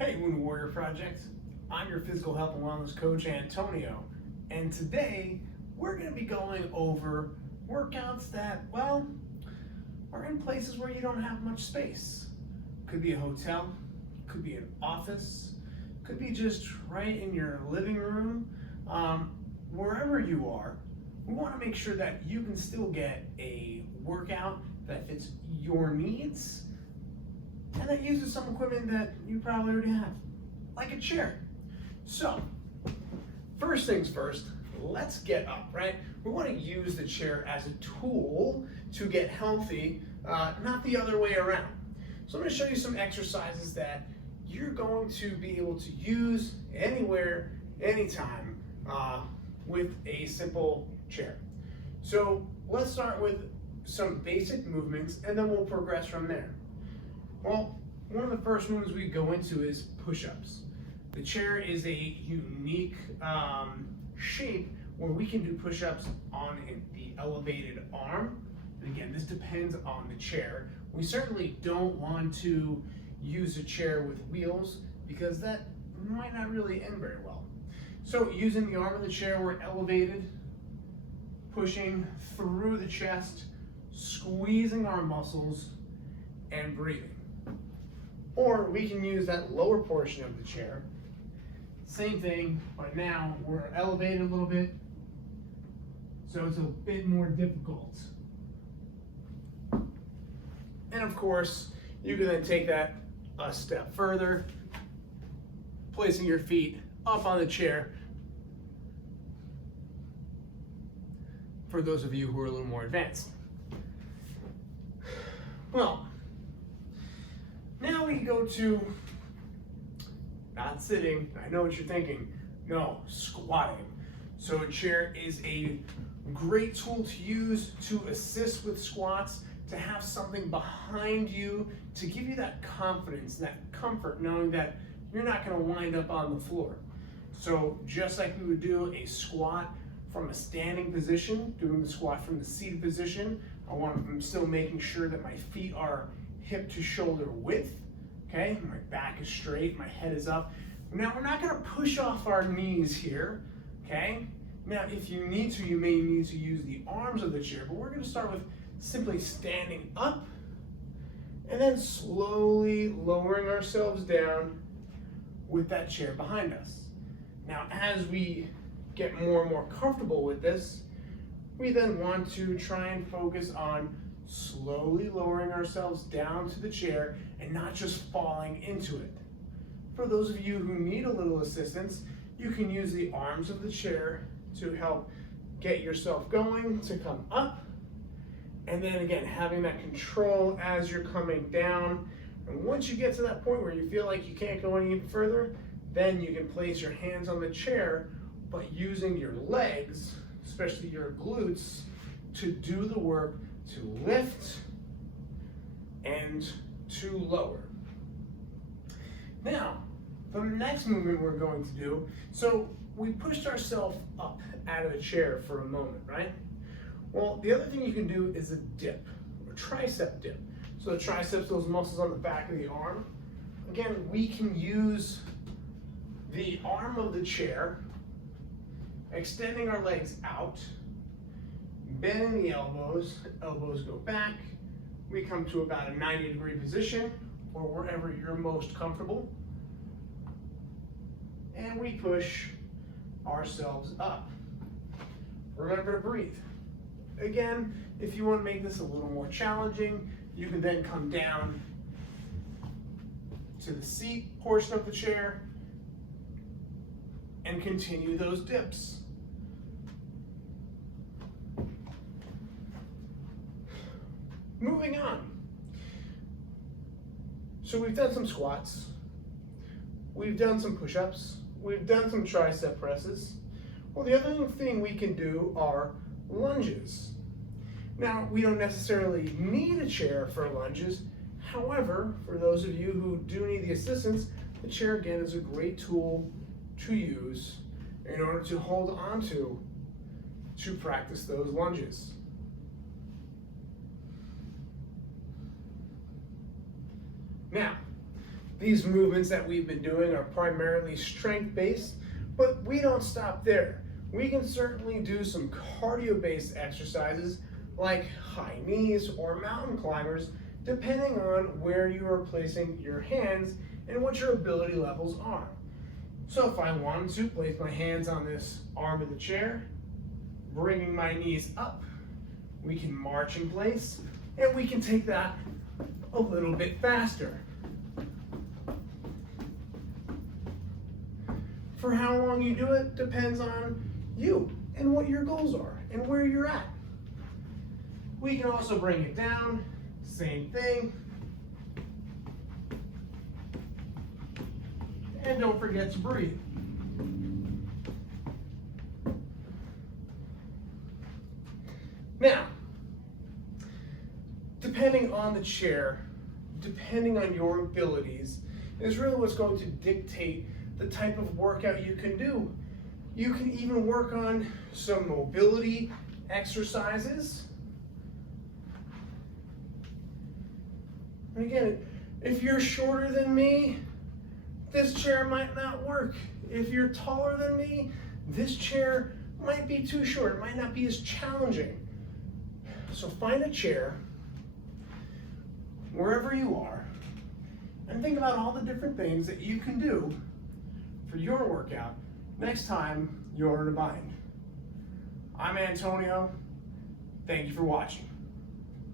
Hey, Wounded Warrior Project. I'm your physical health and wellness coach, Antonio. And today, we're going to be going over workouts that, well, are in places where you don't have much space. Could be a hotel, could be an office, could be just right in your living room. Wherever you are, we want to make sure that you can still get a workout that fits your needs and that uses some equipment that you probably already have, like a chair. So, first things first, let's get up, right? We want to use the chair as a tool to get healthy, not the other way around. So I'm going to show you some exercises that you're going to be able to use anywhere, anytime, with a simple chair. So let's start with some basic movements and then we'll progress from there. Well, one of the first movements we go into is push-ups. The chair is a unique shape where we can do push-ups on the elevated arm. And again, this depends on the chair. We certainly don't want to use a chair with wheels because that might not really end very well. So using the arm of the chair, we're elevated, pushing through the chest, squeezing our muscles, and breathing. Or we can use that lower portion of the chair. Same thing, but now we're elevated a little bit, so it's a bit more difficult. And of course, you can then take that a step further, placing your feet up on the chair. For those of you who are a little more advanced. Well, now we go to not sitting. I know what you're thinking. No, squatting. So a chair is a great tool to use to assist with squats, to have something behind you, to give you that confidence, that comfort, knowing that you're not going to wind up on the floor. So just like we would do a squat from a standing position, doing the squat from the seated position, I'm still making sure that my feet are hip to shoulder width, okay? My back is straight, my head is up. Now we're not gonna push off our knees here, okay? Now if you need to, you may need to use the arms of the chair, but we're gonna start with simply standing up and then slowly lowering ourselves down with that chair behind us. Now as we get more and more comfortable with this, we then want to try and focus on slowly lowering ourselves down to the chair and not just falling into it. For those of you who need a little assistance, you can use the arms of the chair to help get yourself going, to come up, and then again, having that control as you're coming down. And once you get to that point where you feel like you can't go any further, then you can place your hands on the chair, but using your legs, especially your glutes, to do the work to lift and to lower. Now, the next movement we're going to do, so we pushed ourselves up out of the chair for a moment, right? Well, the other thing you can do is a dip, a tricep dip. So the triceps, those muscles on the back of the arm. Again, we can use the arm of the chair, extending our legs out, bending the elbows, elbows go back, we come to about a 90-degree position, or wherever you're most comfortable, and we push ourselves up. Remember to breathe. Again, if you want to make this a little more challenging, you can then come down to the seat portion of the chair and continue those dips. Moving on. So we've done some squats, we've done some push-ups, we've done some tricep presses. Well, the other thing we can do are lunges. Now, we don't necessarily need a chair for lunges. However, for those of you who do need the assistance, the chair again is a great tool to use in order to hold on to practice those lunges. Now, These movements that we've been doing are primarily strength-based, but we don't stop there. We can certainly do some cardio-based exercises like high knees or mountain climbers, depending on where you are placing your hands and what your ability levels are. So if I wanted to place my hands on this arm of the chair, bringing my knees up, we can march in place, and we can take that a little bit faster. For how long you do it depends on you and what your goals are and where you're at. We can also bring it down, same thing. And don't forget to breathe. Now, depending on the chair, depending on your abilities, is really what's going to dictate the type of workout you can do. You can even work on some mobility exercises. And again, if you're shorter than me, this chair might not work. If you're taller than me, this chair might be too short. It might not be as challenging. So find a chair wherever you are and think about all the different things that you can do for your workout next time you're in a bind. I'm Antonio. Thank you for watching.